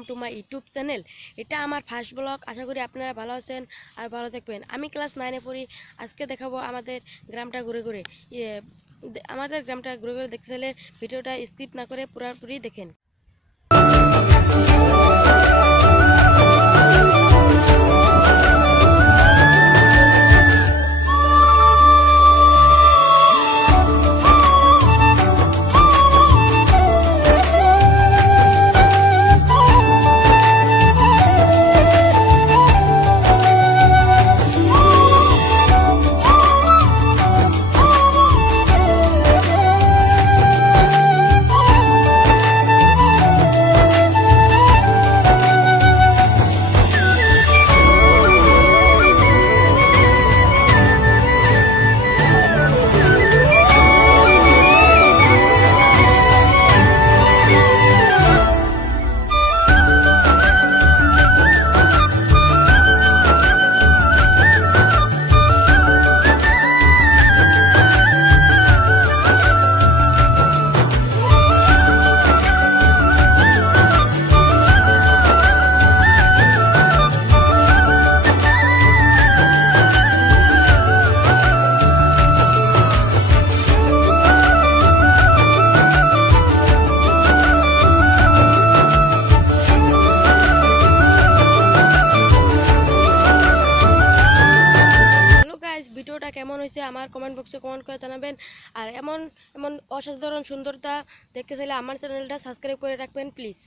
Welcome to my YouTube channel. এটা আমার first blog. আশা করি আপনারা ভালো আছেন আর ভালো থাকবেন। আমি ক্লাস 9-এ পড়ি। আজকে দেখাবো আমাদের গ্রামটা ঘুরে ঘুরে। আমাদের গ্রামটা ঘুরে ঘুরে দেখতে চাইলে ভিডিওটা স্কিপ না করে পুরোপুরি দেখেন। ভিডিওটা কেমন হয়েছে আমার কমেন্ট বক্সে কমেন্ট করে জানাবেন। আর এমন এমন অসাধারণ সুন্দরতা দেখতে চাইলে আমার চ্যানেলটা সাবস্ক্রাইব করে রাখবেন প্লিজ।